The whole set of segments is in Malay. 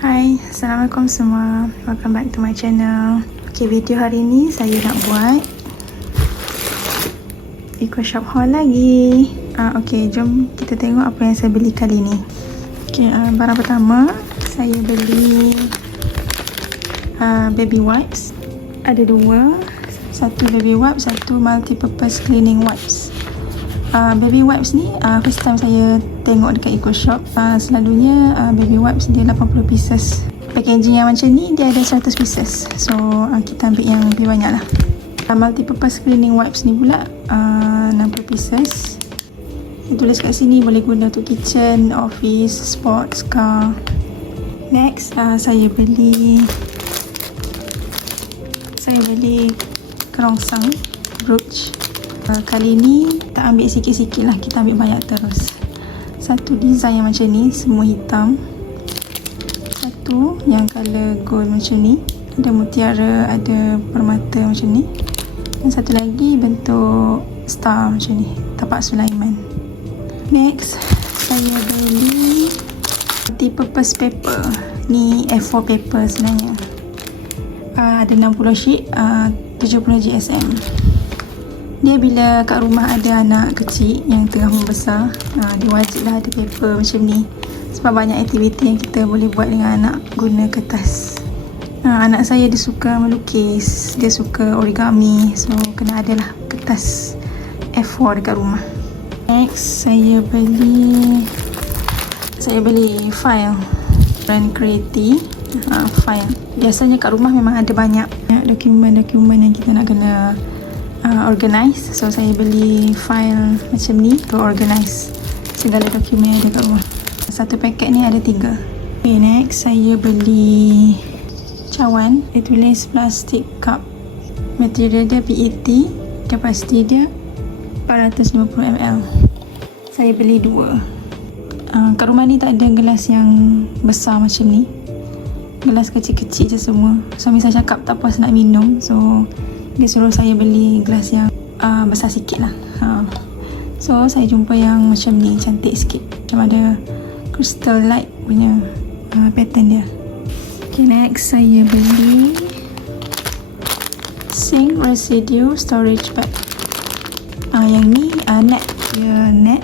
Hai, Assalamualaikum semua. Welcome back to my channel. Okay, video hari ni saya nak buat Eco Shop haul lagi. Okay, jom kita tengok apa yang saya beli kali ni. Okay, barang pertama saya beli baby wipes. Ada dua, satu baby wipes, satu multi-purpose cleaning wipes. Baby wipes ni first time saya tengok dekat Eco Shop. Selalunya baby wipes dia 80 pieces. Packaging yang macam ni dia ada 100 pieces. So kita ambil yang lebih banyak lah. Multi-purpose cleaning wipes ni pula 60 pieces. Dia tulis kat sini boleh guna untuk kitchen, office, sports, car. Next saya beli kerongsang brooch. Kali ni tak ambil sikit-sikit lah, kita ambil banyak terus. Satu design yang macam ni, semua hitam. Satu yang colour gold macam ni, ada mutiara, ada permata macam ni. Dan satu lagi bentuk star macam ni, tapak Sulaiman. Next saya beli multi-purpose paper. Ni A4 paper sebenarnya. Ada 60 sheet, 70 GSM. Dia bila kat rumah ada anak kecil yang tengah membesar, dia wajib lah ada paper macam ni. Sebab banyak aktiviti yang kita boleh buat dengan anak guna kertas. Anak saya dia suka melukis, dia suka origami. So kena ada lah kertas A4 dekat rumah. Next saya beli file brand Creative. File biasanya kat rumah memang ada banyak dokumen-dokumen yang kita nak kena organize. So saya beli file macam ni untuk organize segala dokumen yang ada kat rumah. Satu paket ni ada 3. Okay, next saya beli cawan. Dia tulis plastic cup. Material dia PET. Kapasiti dia 450ml. Saya beli 2. Kat rumah ni tak ada gelas yang besar macam ni. Gelas kecil-kecil je semua. Suami saya cakap tak puas nak minum, so dia suruh saya beli gelas yang besar sikit lah. So saya jumpa yang macam ni, cantik sikit, macam ada crystal light punya pattern dia. Okay, next saya beli sink residue storage bag. Yang ni net. Dia net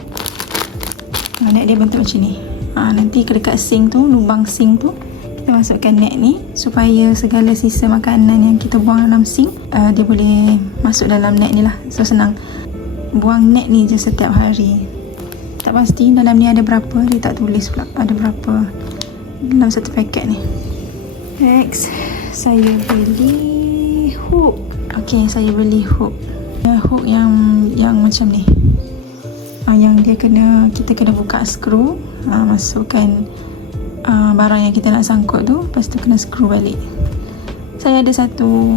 dia bentuk macam ni. Nanti ke dekat sink tu, lubang sink tu, kita masukkan net ni supaya segala sisa makanan yang kita buang dalam sink dia boleh masuk dalam net ni lah. So senang buang net ni je setiap hari. Tak pasti dalam ni ada berapa, dia tak tulis pula ada berapa dalam satu paket ni. Next saya beli hook. Okay, saya beli hook. Hook yang macam ni, yang kita kena buka skru, masukkan barang yang kita nak sangkut tu, lepas tu kena skru balik. Saya ada satu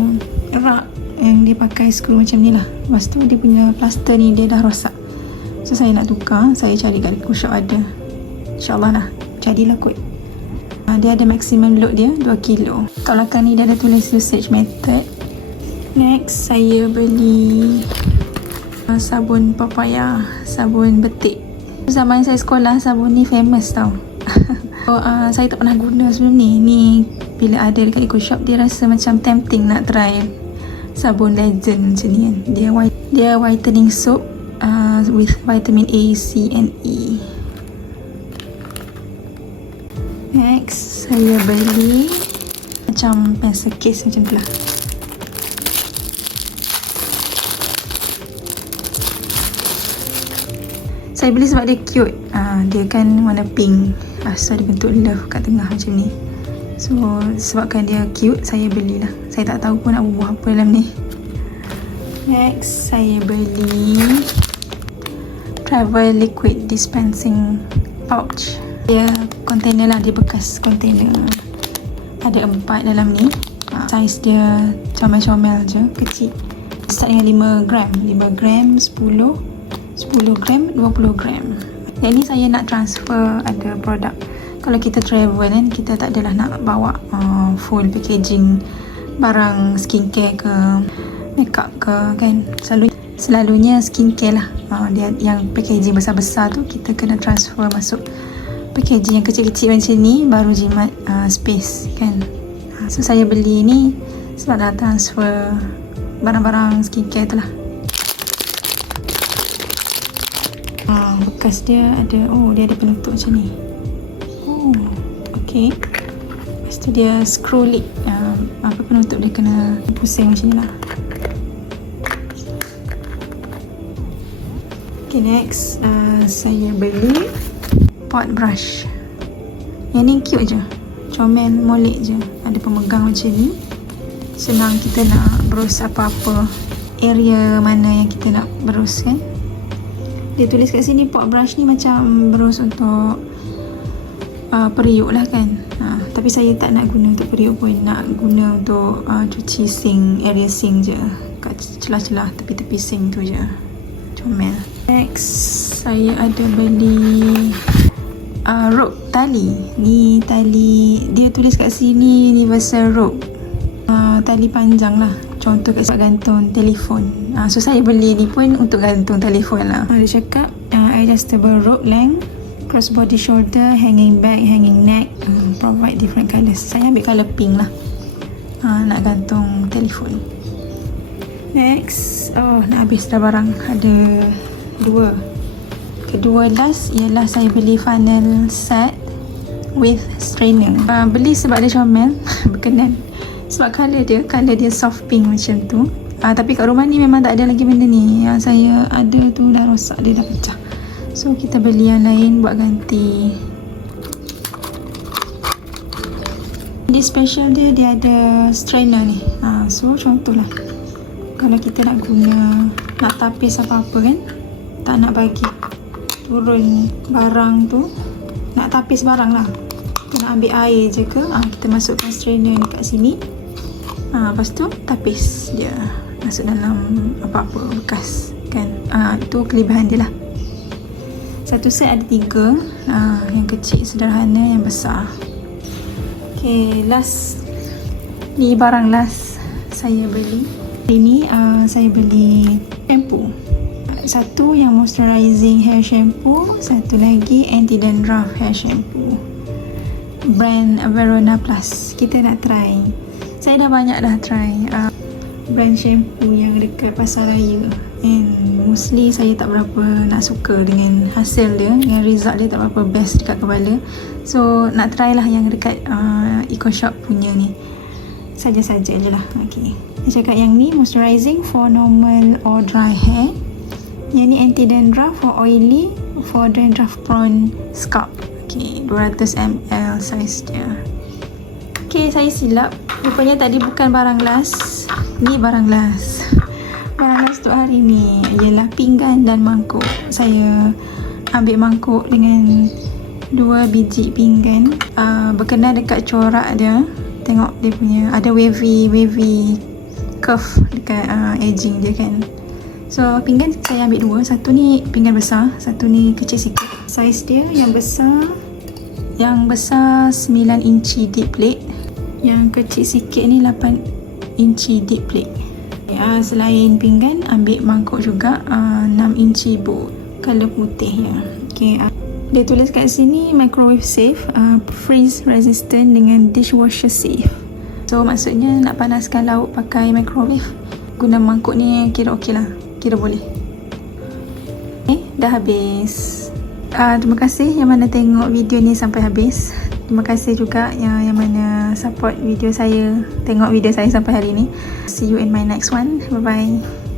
rak yang dia pakai skru macam ni lah. Lepas tu dia punya plaster ni dia dah rosak. So saya nak tukar, saya cari kat Eco Shop ada. InsyaAllah lah, jadilah kot. Dia ada maximum load dia 2 kilo. Kat belakang ni dia ada tulis usage method. Next saya beli sabun papaya, sabun betik. Zaman saya sekolah sabun ni famous tau. Saya tak pernah guna sebelum ni. Ni bila ada dekat Eco Shop, dia rasa macam tempting nak try sabun legend macam ni kan. Dia whitening soap with vitamin A, C and E. Next saya beli macam pencil case macam tu lah. Saya beli sebab dia cute. Dia kan warna pink. So ada bentuk love kat tengah macam ni. So sebabkan dia cute, saya belilah. Saya tak tahu pun nak bubuh apa dalam ni. Next saya beli travel liquid dispensing pouch. Dia container lah, dia bekas container. Ada 4 dalam ni. Saiz dia comel-comel je, kecil. Start dengan 5 gram, 10 gram, 20 gram. Yang ni saya nak transfer ada produk. Kalau kita travel kan, kita tak adalah nak bawa full packaging barang skincare ke makeup ke kan. Selalunya skincare lah. Dia yang packaging besar-besar tu kita kena transfer masuk packaging yang kecil-kecil macam ni baru jimat space kan. So saya beli ni sebab nak transfer barang-barang skincare tu lah. Bekas dia ada, dia ada penutup macam ni. Okay. Lepas tu dia screw lid, penutup dia kena pusing macam ni lah. Okay, next saya beli pot brush. Yang ni cute je, comel molek je, ada pemegang macam ni. Senang kita nak berus apa-apa area mana yang kita nak berus kan. Dia tulis kat sini pot brush ni macam berus untuk periuk lah kan. Tapi saya tak nak guna untuk periuk pun, nak guna untuk cuci sink, area sink je, kat celah-celah tepi-tepi sink tu je. Comel. Next saya ada beli rope tali. Ni tali, dia tulis kat sini universal rope, tali panjang lah, contoh kat gantung telefon. So saya beli ni pun untuk gantung telefon lah. Dia cakap adjustable rope length, crossbody shoulder, hanging back, hanging neck, provide different colours. Saya ambil colour pink lah, nak gantung telefon. Next, nak habis dah barang, ada dua. Kedua last ialah saya beli funnel set with strainer. Beli sebab dia comel, berkenan. Sebab colour dia soft pink macam tu. Tapi kat rumah ni memang tak ada lagi benda ni. Yang saya ada tu dah rosak, dia dah pecah. So kita beli yang lain buat ganti. Ini special dia ada strainer ni. So contohlah, kalau kita nak guna, nak tapis apa-apa kan, tak nak bagi turun barang tu, nak tapis barang lah, kita nak ambil air je ke, kita masukkan strainer ni kat sini. Lepas tu tapis dia masuk dalam apa-apa bekas kan. Itu kelebihan dia lah. Satu set ada 3, yang kecil sederhana, yang besar. Okay, last ni barang last saya beli. Ini saya beli shampoo. Satu yang moisturizing hair shampoo, satu lagi anti dandruff hair shampoo, brand Verona Plus. Kita nak try. Saya dah banyak dah try brand shampoo yang dekat pasar raya, and mostly saya tak berapa nak suka dengan hasil dia, dengan result dia tak berapa best dekat kepala. So nak try lah yang dekat Eco Shop punya ni, saja-saja je lah. Okay, dia cakap yang ni moisturizing for normal or dry hair, yang ni anti dandruff for oily, for dandruff prone scalp. Okay, 200 ml size dia. Okay, saya silap, rupanya tadi bukan barang last, ni barang last. Barang last untuk hari ni ialah pinggan dan mangkuk. Saya ambil mangkuk dengan 2 biji pinggan, berkenaan dekat corak dia. Tengok dia punya ada wavy curve dekat edging dia kan. So pinggan saya ambil 2, satu ni pinggan besar, satu ni kecil sikit. Saiz dia yang besar 9 inci deep plate, yang kecil sikit ni 8 inci deep plate. Selain pinggan, ambil mangkuk juga 6 inci bowl, color putih ya. Okay, dia tulis kat sini microwave safe, freeze resistant dengan dishwasher safe. So maksudnya nak panaskan lauk pakai microwave, guna mangkuk ni kira okey lah, kira boleh. Okay, dah habis. Terima kasih yang mana tengok video ni sampai habis. Terima kasih juga yang mana support video saya, tengok video saya sampai hari ni. See you in my next one. Bye bye.